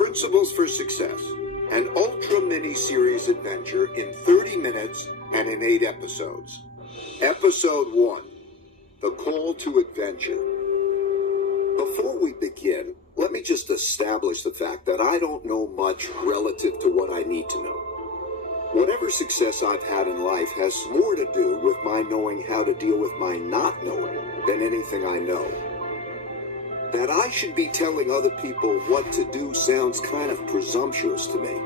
Principles for Success, an ultra mini-series adventure in 30 minutes and in 8 episodes. Episode 1, The Call to Adventure. Before we begin, let me just establish the fact that I don't know much relative to what I need to know. Whatever success I've had in life has more to do with my knowing how to deal with my not knowing than anything I know. That I should be telling other people what to do sounds kind of presumptuous to me,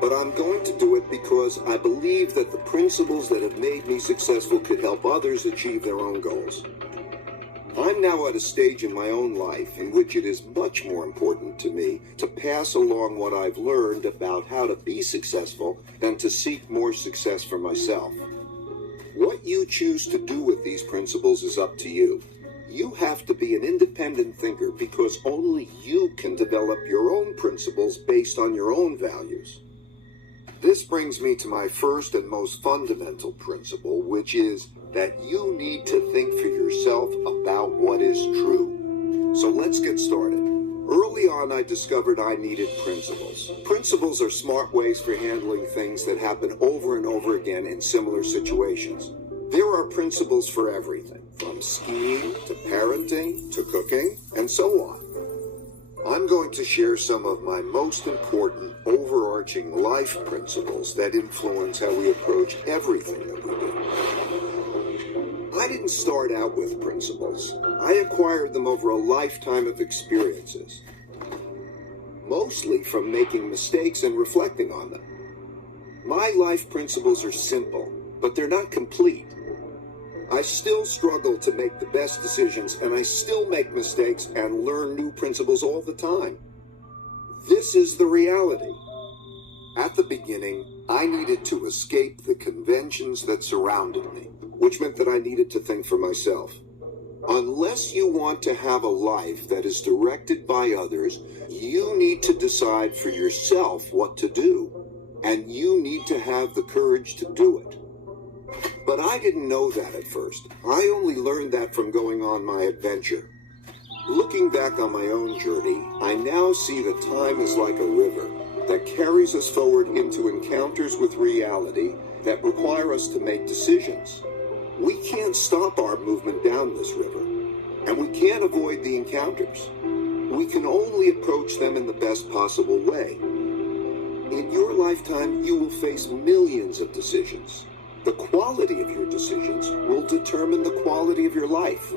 but I'm going to do it because I believe that the principles that have made me successful could help others achieve their own goals. I'm now at a stage in my own life in which it is much more important to me to pass along what I've learned about how to be successful than to seek more success for myself. What you choose to do with these principles is up to you. You have to be an independent thinker because only you can develop your own principles based on your own values. This brings me to my first and most fundamental principle, which is that you need to think for yourself about what is true. So let's get started. Early on, I discovered I needed principles. Principles are smart ways for handling things that happen over and over again in similar situations. There are principles for everything, from skiing to parenting to cooking and so on. I'm going to share some of my most important overarching life principles that influence how we approach everything that we do. I didn't start out with principles. I acquired them over a lifetime of experiences, mostly from making mistakes and reflecting on them. My life principles are simple, but they're not complete. I still struggle to make the best decisions, and I still make mistakes and learn new principles all the time. This is the reality. At the beginning, I needed to escape the conventions that surrounded me, which meant that I needed to think for myself. Unless you want to have a life that is directed by others, you need to decide for yourself what to do, and you need to have the courage to do it. But I didn't know that at first. I only learned that from going on my adventure. Looking back on my own journey, I now see that time is like a river that carries us forward into encounters with reality that require us to make decisions. We can't stop our movement down this river, and we can't avoid the encounters. We can only approach them in the best possible way. In your lifetime, you will face millions of decisions. The quality of your decisions will determine the quality of your life.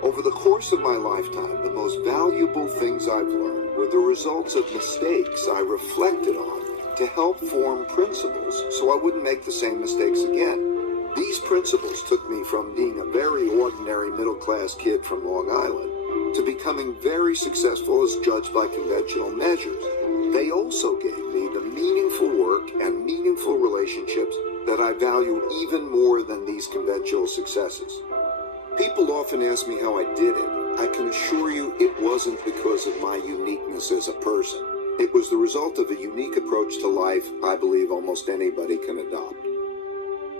Over the course of my lifetime, the most valuable things I've learned were the results of mistakes I reflected on to help form principles so I wouldn't make the same mistakes again. These principles took me from being a very ordinary middle-class kid from Long Island to becoming very successful as judged by conventional measures. They also gave me the meaningful work and meaningful relationships that I value even more than these conventional successes. People often ask me how I did it. I can assure you it wasn't because of my uniqueness as a person. It was the result of a unique approach to life I believe almost anybody can adopt.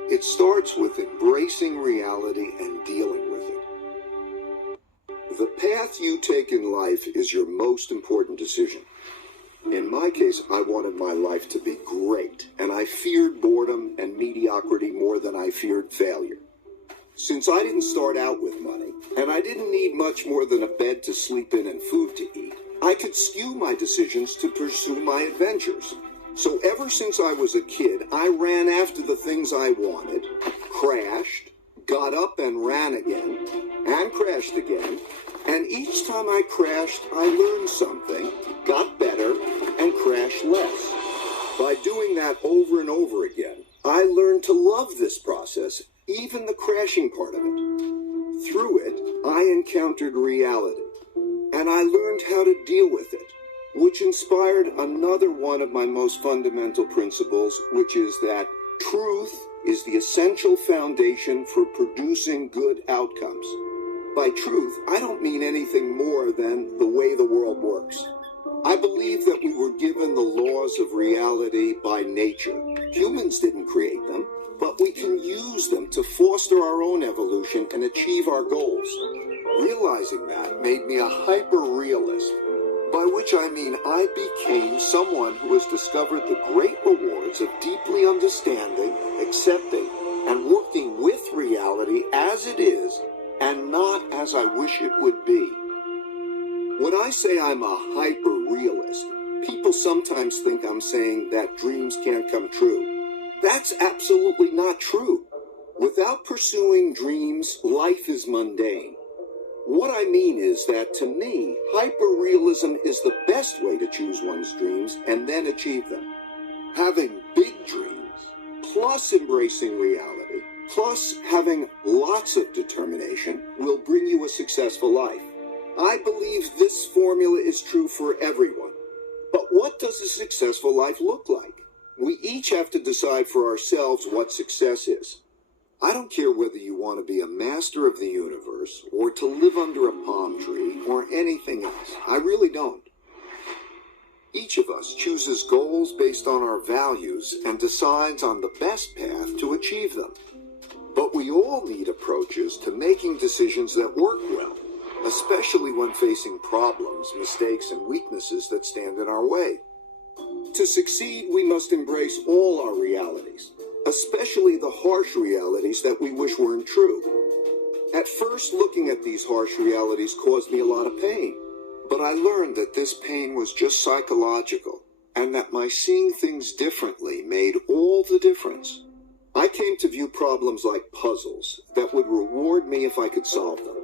It starts with embracing reality and dealing with it. The path you take in life is your most important decision. In my case, I wanted my life to be great, and I feared boredom and mediocrity more than I feared failure. Since I didn't start out with money, and I didn't need much more than a bed to sleep in and food to eat, I could skew my decisions to pursue my adventures. So ever since I was a kid, I ran after the things I wanted, crashed, got up and ran again, and crashed again, and each time I crashed, I learned something, got better, and crashed less. By doing that over and over again, I learned to love this process, even the crashing part of it. Through it, I encountered reality, and I learned how to deal with it, which inspired another one of my most fundamental principles, which is that truth is the essential foundation for producing good outcomes. By truth, I don't mean anything more than the way the world works. I believe that we were given the laws of reality by nature. Humans didn't create them, but we can use them to foster our own evolution and achieve our goals. Realizing that made me a hyper-realist. By which I mean I became someone who has discovered the great rewards of deeply understanding, accepting, and working with reality as it is, and not as I wish it would be. When I say I'm a hyper-realist, people sometimes think I'm saying that dreams can't come true. That's absolutely not true. Without pursuing dreams, life is mundane. What I mean is that, to me, hyper-realism is the best way to choose one's dreams and then achieve them. Having big dreams, plus embracing reality, plus having lots of determination, will bring you a successful life. I believe this formula is true for everyone. But what does a successful life look like? We each have to decide for ourselves what success is. I don't care whether you want to be a master of the universe or to live under a palm tree or anything else. I really don't. Each of us chooses goals based on our values and decides on the best path to achieve them. But we all need approaches to making decisions that work well, especially when facing problems, mistakes, and weaknesses that stand in our way. To succeed, we must embrace all our realities, especially the harsh realities that we wish weren't true. At first, looking at these harsh realities caused me a lot of pain, but I learned that this pain was just psychological, and that my seeing things differently made all the difference. I came to view problems like puzzles that would reward me if I could solve them.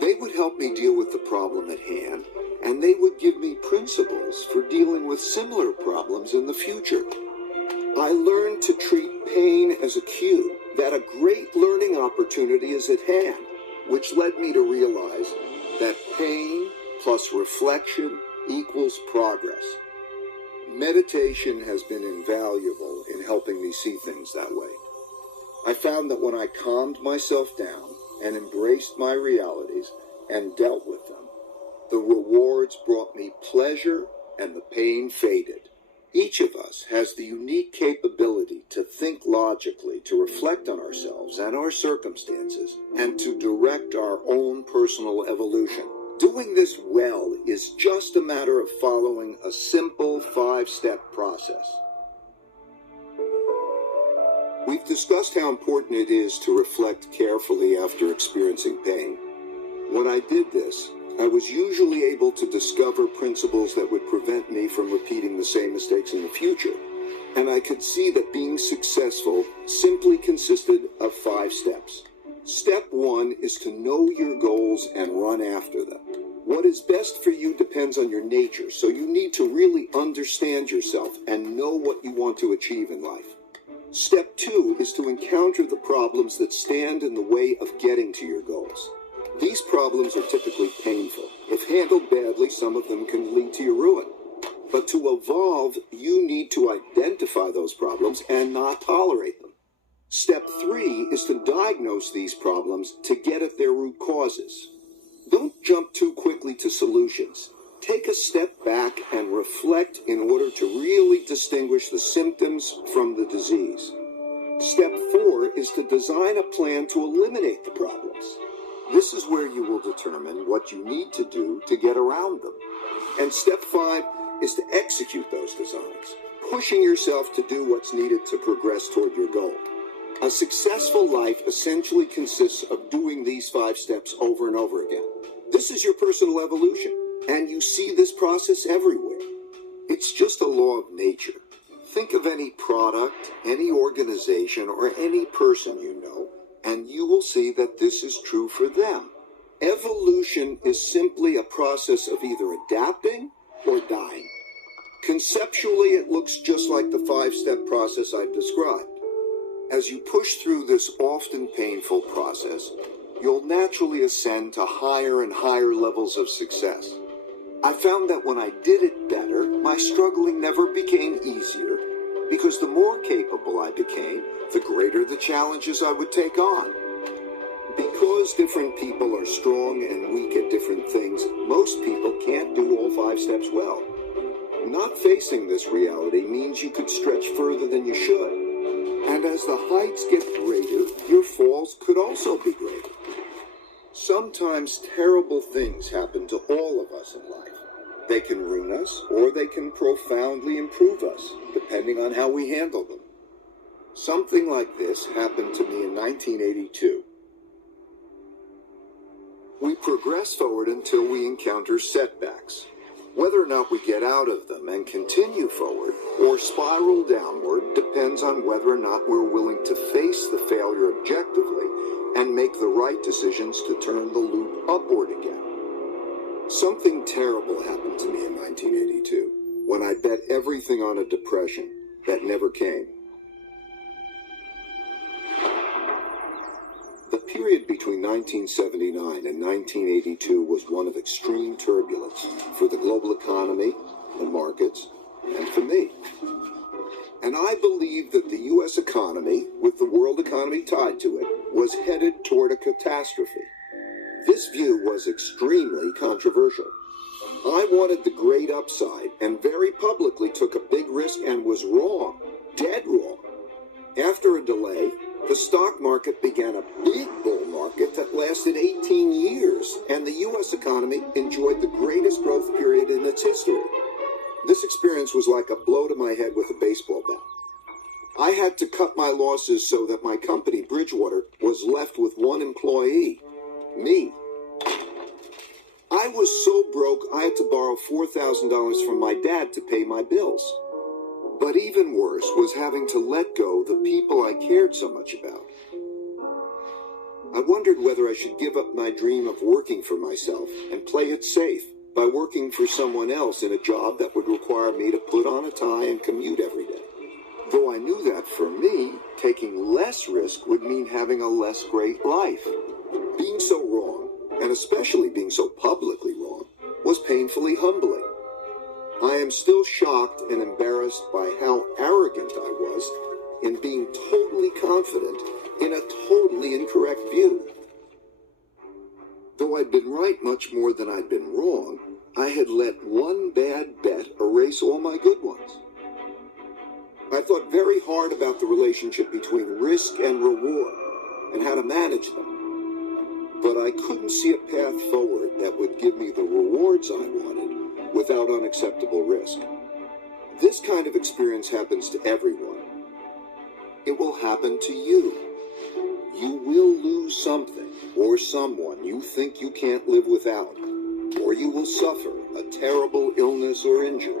They would help me deal with the problem at hand, and they would give me principles for dealing with similar problems in the future. I learned to treat pain as a cue that a great learning opportunity is at hand, which led me to realize that pain plus reflection equals progress. Meditation has been invaluable in helping me see things that way. I found that when I calmed myself down and embraced my realities and dealt with them, the rewards brought me pleasure and the pain faded. Each of us has the unique capability to think logically, to reflect on ourselves and our circumstances, and to direct our own personal evolution. Doing this well is just a matter of following a simple 5-step process. We've discussed how important it is to reflect carefully after experiencing pain. When I did this, I was usually able to discover principles that would prevent me from repeating the same mistakes in the future. And I could see that being successful simply consisted of 5 steps. Step 1 is to know your goals and run after them. What is best for you depends on your nature, so you need to really understand yourself and know what you want to achieve in life. Step 2 is to encounter the problems that stand in the way of getting to your goals. These problems are typically painful. If handled badly, some of them can lead to your ruin. But to evolve, you need to identify those problems and not tolerate them. Step 3 is to diagnose these problems to get at their root causes. Don't jump too quickly to solutions. Take a step back and reflect in order to really distinguish the symptoms from the disease. Step 4 is to design a plan to eliminate the problems. This is where you will determine what you need to do to get around them. And step 5 is to execute those designs, pushing yourself to do what's needed to progress toward your goal. A successful life essentially consists of doing these 5 steps over and over again. This is your personal evolution, and you see this process everywhere. It's just a law of nature. Think of any product, any organization, or any person you know, and you will see that this is true for them. Evolution is simply a process of either adapting or dying. Conceptually, it looks just like the 5-step process I've described. As you push through this often painful process, you'll naturally ascend to higher and higher levels of success. I found that when I did it better, my struggling never became easier, because the more capable I became, the greater the challenges I would take on. Because different people are strong and weak at different things, most people can't do all 5 steps well. Not facing this reality means you could stretch further than you should. And as the heights get greater, your falls could also be greater. Sometimes terrible things happen to all of us in life. They can ruin us, or they can profoundly improve us, depending on how we handle them. Something like this happened to me in 1982. We progress forward until we encounter setbacks. Whether or not we get out of them and continue forward, or spiral downward, depends on whether or not we're willing to face the failure objectively and make the right decisions to turn the loop upward again. Something terrible happened to me in 1982, when I bet everything on a depression that never came. The period between 1979 and 1982 was one of extreme turbulence for the global economy, the markets, and for me. And I believed that the U.S. economy, with the world economy tied to it, was headed toward a catastrophe. This view was extremely controversial. I wanted the great upside and very publicly took a big risk and was wrong, dead wrong. After a delay, the stock market began a big bull market that lasted 18 years, and the U.S. economy enjoyed the greatest growth period in its history. This experience was like a blow to my head with a baseball bat. I had to cut my losses so that my company, Bridgewater, was left with one employee, me. I was so broke I had to borrow $4,000 from my dad to pay my bills. But even worse was having to let go the people I cared so much about. I wondered whether I should give up my dream of working for myself and play it safe by working for someone else in a job that would require me to put on a tie and commute every day. Though I knew that for me, taking less risk would mean having a less great life. Being so wrong, and especially being so publicly wrong, was painfully humbling. I am still shocked and embarrassed by how arrogant I was in being totally confident in a totally incorrect view. Though I'd been right much more than I'd been wrong, I had let one bad bet erase all my good ones. I thought very hard about the relationship between risk and reward and how to manage them. But I couldn't see a path forward that would give me the rewards I wanted without unacceptable risk. This kind of experience happens to everyone. It will happen to you. You will lose something or someone you think you can't live without, or you will suffer a terrible illness or injury,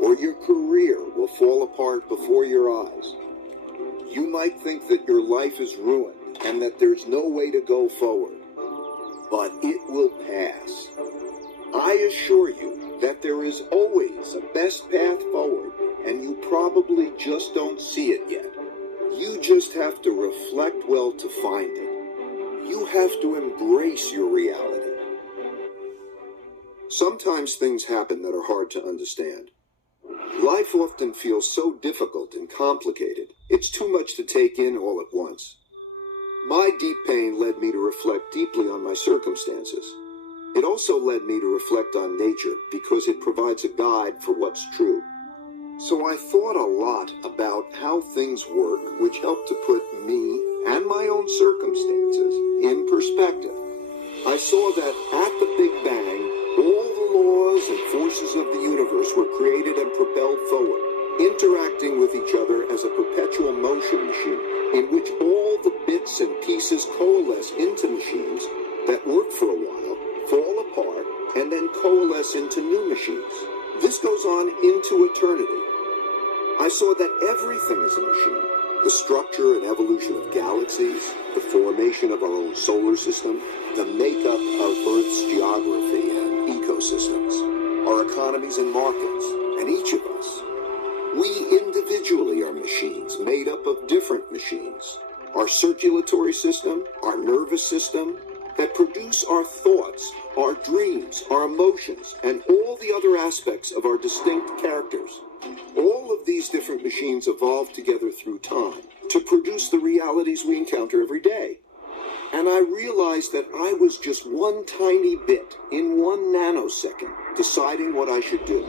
or your career will fall apart before your eyes. You might think that your life is ruined and that there's no way to go forward, but it will pass. I assure you that there is always a best path forward, and you probably just don't see it yet. You just have to reflect well to find it. You have to embrace your reality. Sometimes things happen that are hard to understand. Life often feels so difficult and complicated, it's too much to take in all at once. My deep pain led me to reflect deeply on my circumstances. It also led me to reflect on nature because it provides a guide for what's true. So I thought a lot about how things work, which helped to put me and my own circumstances in perspective. I saw that at the Big Bang, all the laws and forces of the universe were created and propelled forward, interacting with each other as a perpetual motion machine, in which all the bits and pieces coalesce into machines that work for a while, fall apart, and then coalesce into new machines. This goes on into eternity. I saw that everything is a machine. The structure and evolution of galaxies, the formation of our own solar system, the makeup of Earth's geography and ecosystems, our economies and markets, and each of us. We individually are machines made up of different machines. Our circulatory system, our nervous system, that produce our thoughts, our dreams, our emotions, and all the other aspects of our distinct characters. All of these different machines evolve together through time to produce the realities we encounter every day. And I realized that I was just one tiny bit in 1 nanosecond deciding what I should do.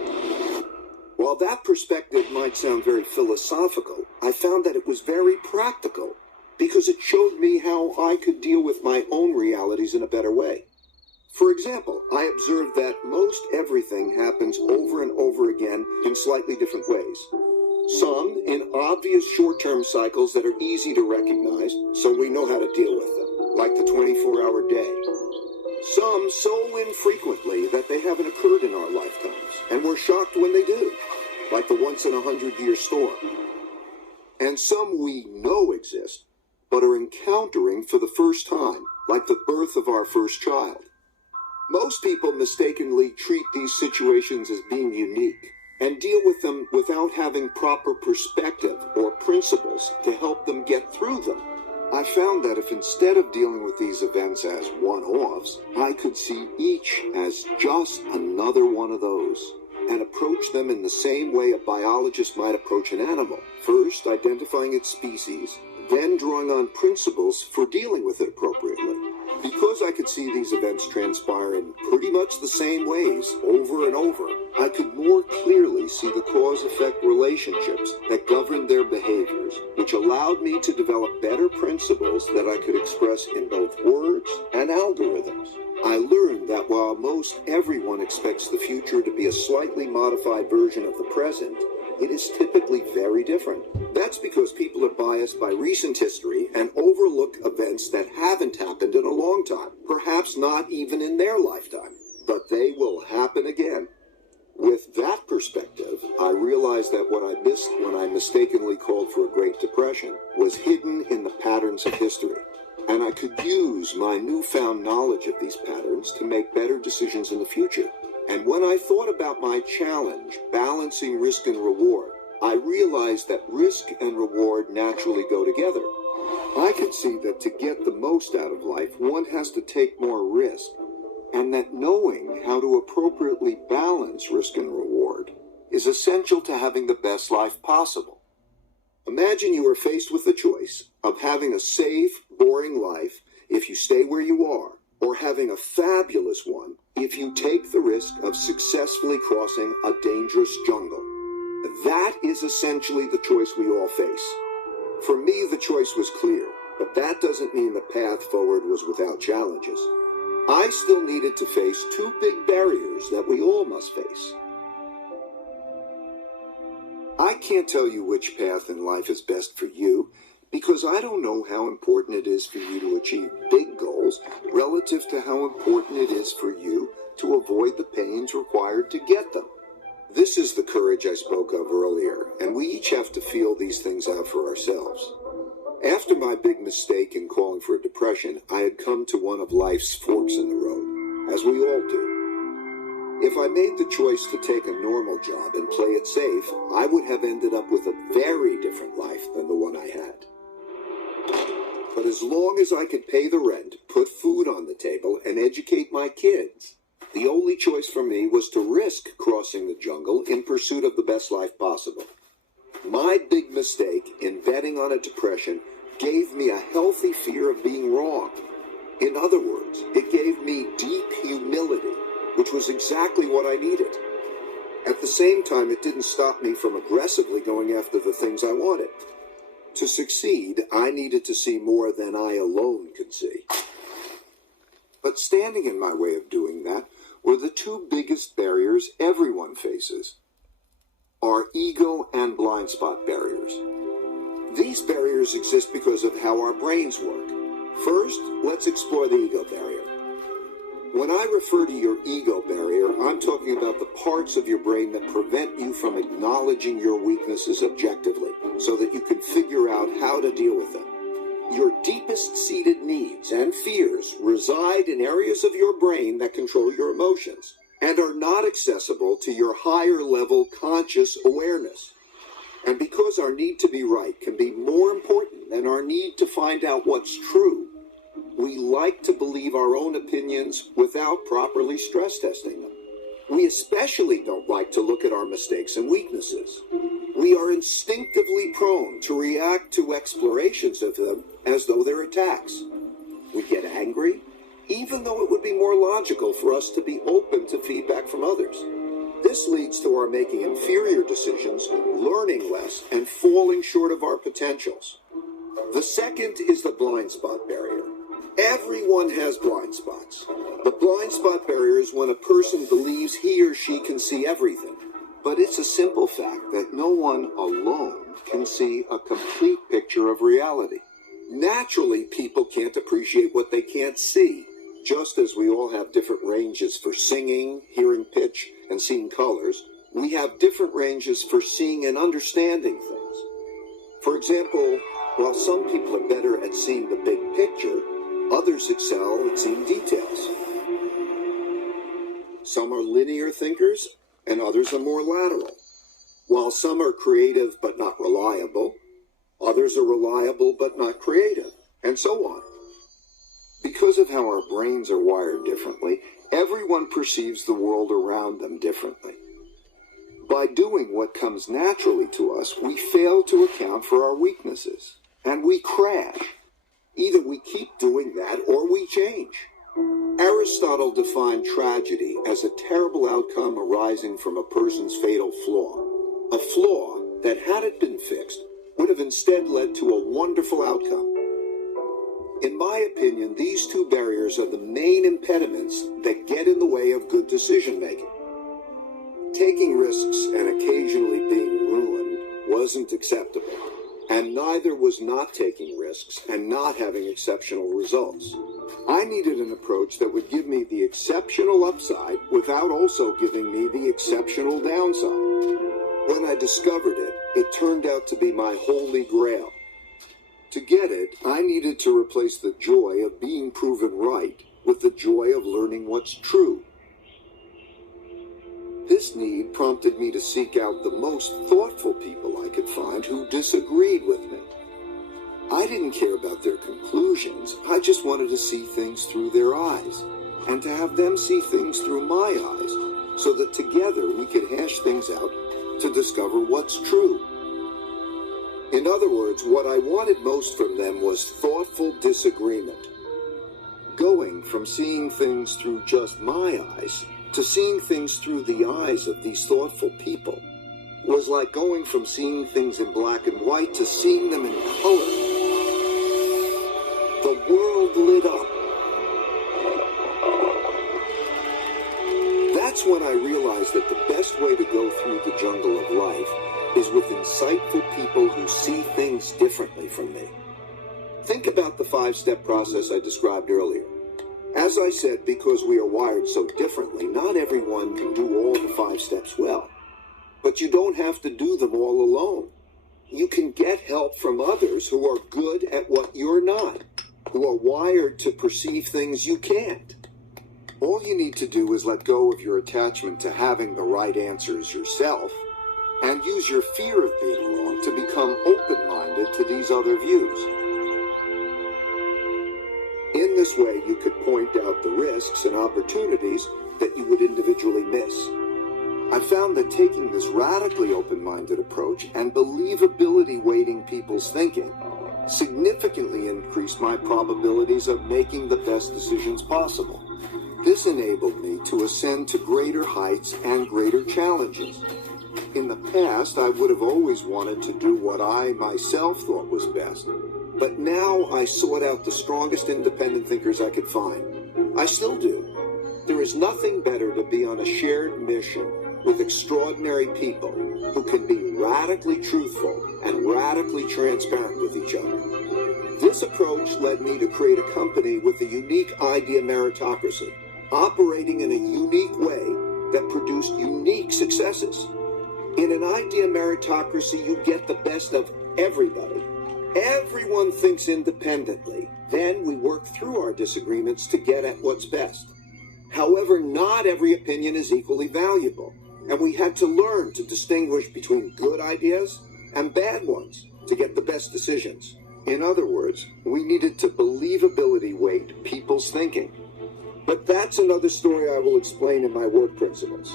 While that perspective might sound very philosophical, I found that it was very practical because it showed me how I could deal with my own realities in a better way. For example, I observed that most everything happens over and over again in slightly different ways. Some in obvious short-term cycles that are easy to recognize, so we know how to deal with them, like the 24-hour day. Some so infrequently that they haven't occurred in our lifetimes, and we're shocked when they do, like the once-in-a-100-year storm. And some we know exist, but are encountering for the first time, like the birth of our first child. Most people mistakenly treat these situations as being unique and deal with them without having proper perspective or principles to help them get through them. I found that if instead of dealing with these events as one-offs, I could see each as just another one of those and approach them in the same way a biologist might approach an animal, first identifying its species, then drawing on principles for dealing with it appropriately. Because I could see these events transpire in pretty much the same ways over and over, I could more clearly see the cause-effect relationships that governed their behaviors, which allowed me to develop better principles that I could express in both words and algorithms. I learned that while most everyone expects the future to be a slightly modified version of the present, it is typically very different. That's because people are biased by recent history and overlook events that haven't happened in a long time, perhaps not even in their lifetime, but they will happen again. With that perspective, I realized that what I missed when I mistakenly called for a Great Depression was hidden in the patterns of history, and I could use my newfound knowledge of these patterns to make better decisions in the future. And when I thought about my challenge, balancing risk and reward, I realized that risk and reward naturally go together. I could see that to get the most out of life, one has to take more risk, and that knowing how to appropriately balance risk and reward is essential to having the best life possible. Imagine you are faced with the choice of having a safe, boring life if you stay where you are, or having a fabulous one if you take the risk of successfully crossing a dangerous jungle. That is essentially the choice we all face. For me, the choice was clear, but that doesn't mean the path forward was without challenges. I still needed to face two big barriers that we all must face. I can't tell you which path in life is best for you, because I don't know how important it is for you to achieve big goals relative to how important it is for you to avoid the pains required to get them. This is the courage I spoke of earlier, and we each have to feel these things out for ourselves. After my big mistake in calling for a depression, I had come to one of life's forks in the road, as we all do. If I made the choice to take a normal job and play it safe, I would have ended up with a very different life than the one I had. But as long as I could pay the rent, put food on the table, and educate my kids, the only choice for me was to risk crossing the jungle in pursuit of the best life possible. My big mistake in betting on a depression gave me a healthy fear of being wrong. In other words, it gave me deep humility, which was exactly what I needed. At the same time, it didn't stop me from aggressively going after the things I wanted. To succeed, I needed to see more than I alone could see. But standing in my way of doing that were the two biggest barriers everyone faces: our ego and blind spot barriers. These barriers exist because of how our brains work. First, let's explore the ego barrier. When I refer to your ego barrier, I'm talking about the parts of your brain that prevent you from acknowledging your weaknesses objectively, so that you can figure out how to deal with them. Your deepest seated needs and fears reside in areas of your brain that control your emotions and are not accessible to your higher level conscious awareness. And because our need to be right can be more important than our need to find out what's true, we like to believe our own opinions without properly stress testing them. We especially don't like to look at our mistakes and weaknesses. We are instinctively prone to react to explorations of them as though they're attacks. We get angry, even though it would be more logical for us to be open to feedback from others. This leads to our making inferior decisions, learning less, and falling short of our potentials. The second is the blind spot barrier. Everyone has blind spots. The blind spot barrier is when a person believes he or she can see everything. But it's a simple fact that no one alone can see a complete picture of reality. Naturally, people can't appreciate what they can't see. Just as we all have different ranges for singing, hearing pitch, and seeing colors, we have different ranges for seeing and understanding things. For example, while some people are better at seeing the big picture, others excel at seeing details. Some are linear thinkers, and others are more lateral. While some are creative but not reliable, others are reliable but not creative, and so on. Because of how our brains are wired differently, everyone perceives the world around them differently. By doing what comes naturally to us, we fail to account for our weaknesses, and we crash. Either we keep doing that or we change. Aristotle defined tragedy as a terrible outcome arising from a person's fatal flaw. A flaw that, had it been fixed, would have instead led to a wonderful outcome. In my opinion, these two barriers are the main impediments that get in the way of good decision-making. Taking risks and occasionally being ruined wasn't acceptable, and neither was not taking risks and not having exceptional results. I needed an approach that would give me the exceptional upside without also giving me the exceptional downside. When I discovered it, it turned out to be my holy grail. To get it, I needed to replace the joy of being proven right with the joy of learning what's true. This need prompted me to seek out the most thoughtful people I could find who disagreed with me. I didn't care about their conclusions. I just wanted to see things through their eyes, and to have them see things through my eyes, so that together we could hash things out to discover what's true. In other words, what I wanted most from them was thoughtful disagreement. Going from seeing things through just my eyes to seeing things through the eyes of these thoughtful people was like going from seeing things in black and white to seeing them in color. The world lit up. That's when I realized that the best way to go through the jungle of life is with insightful people who see things differently from me. Think about the 5-step process I described earlier. As I said, because we are wired so differently, not everyone can do all the 5 steps well. But you don't have to do them all alone. You can get help from others who are good at what you're not, who are wired to perceive things you can't. All you need to do is let go of your attachment to having the right answers yourself, and use your fear of being wrong to become open-minded to these other views. In this way, you could point out the risks and opportunities that you would individually miss. I found that taking this radically open-minded approach and believability weighting people's thinking significantly increased my probabilities of making the best decisions possible. This enabled me to ascend to greater heights and greater challenges. In the past, I would have always wanted to do what I myself thought was best. But now I sought out the strongest independent thinkers I could find. I still do. There is nothing better to be on a shared mission with extraordinary people who can be radically truthful and radically transparent with each other. This approach led me to create a company with a unique idea meritocracy, operating in a unique way that produced unique successes. In an idea meritocracy, you get the best of everybody. Everyone thinks independently. Then we work through our disagreements to get at what's best. However, not every opinion is equally valuable, and we had to learn to distinguish between good ideas and bad ones to get the best decisions. In other words, we needed to believability weight people's thinking. But that's another story I will explain in my work principles.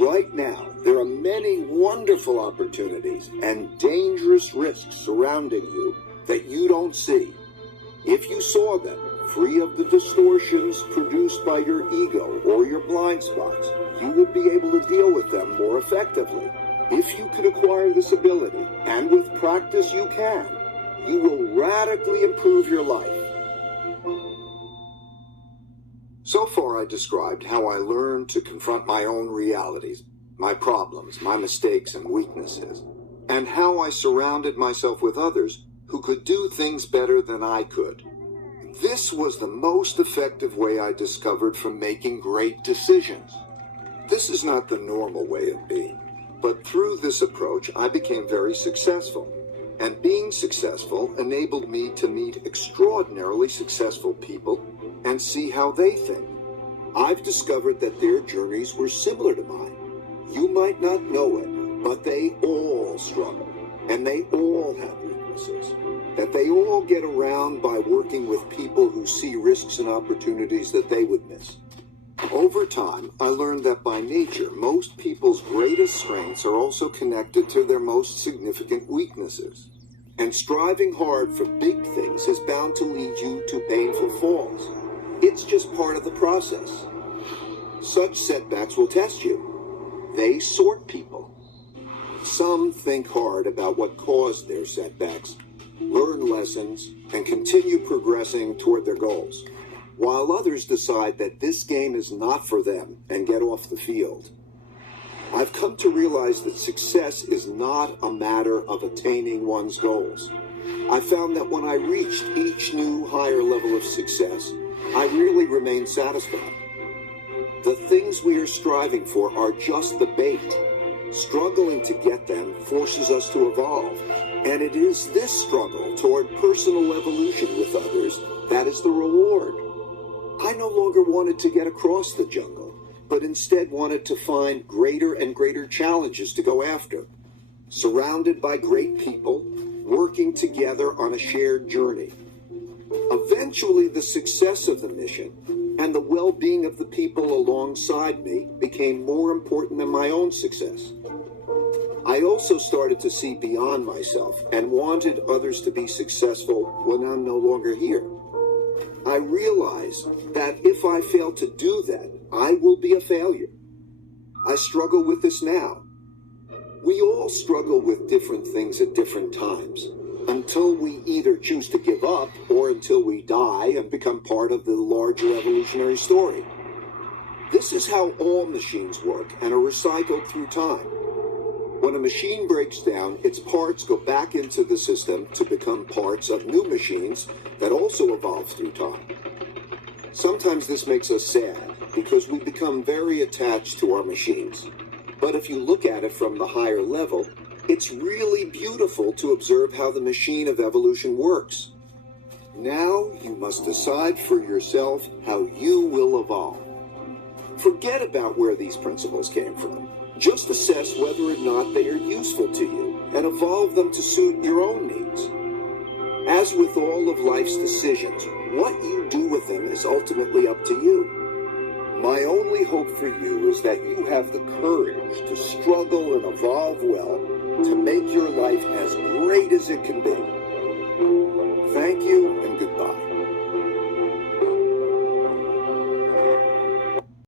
Right now, there are many wonderful opportunities and dangerous risks surrounding you that you don't see. If you saw them, free of the distortions produced by your ego or your blind spots, you would be able to deal with them more effectively. If you could acquire this ability, and with practice you can, you will radically improve your life. So far, I described how I learned to confront my own realities, my problems, my mistakes and weaknesses, and how I surrounded myself with others who could do things better than I could. This was the most effective way I discovered for making great decisions. This is not the normal way of being, but through this approach, I became very successful. And being successful enabled me to meet extraordinarily successful people and see how they think. I've discovered that their journeys were similar to mine. You might not know it, but they all struggle, and they all have weaknesses, that they all get around by working with people who see risks and opportunities that they would miss. Over time, I learned that by nature, most people's greatest strengths are also connected to their most significant weaknesses. And striving hard for big things is bound to lead you to painful falls. It's just part of the process. Such setbacks will test you. They sort people. Some think hard about what caused their setbacks, learn lessons, and continue progressing toward their goals, while others decide that this game is not for them and get off the field. I've come to realize that success is not a matter of attaining one's goals. I found that when I reached each new higher level of success, I really remained satisfied. The things we are striving for are just the bait. Struggling to get them forces us to evolve, and it is this struggle toward personal evolution with others that is the reward. I no longer wanted to get across the jungle, but instead wanted to find greater and greater challenges to go after. Surrounded by great people, working together on a shared journey. Eventually, the success of the mission and the well-being of the people alongside me became more important than my own success. I also started to see beyond myself and wanted others to be successful when I'm no longer here. I realize that if I fail to do that, I will be a failure. I struggle with this now. We all struggle with different things at different times, until we either choose to give up or until we die and become part of the larger evolutionary story. This is how all machines work and are recycled through time. When a machine breaks down, its parts go back into the system to become parts of new machines that also evolve through time. Sometimes this makes us sad because we become very attached to our machines. But if you look at it from the higher level, it's really beautiful to observe how the machine of evolution works. Now you must decide for yourself how you will evolve. Forget about where these principles came from. Just assess whether or not they are useful to you and evolve them to suit your own needs. As with all of life's decisions, what you do with them is ultimately up to you. My only hope for you is that you have the courage to struggle and evolve well to make your life as great as it can be.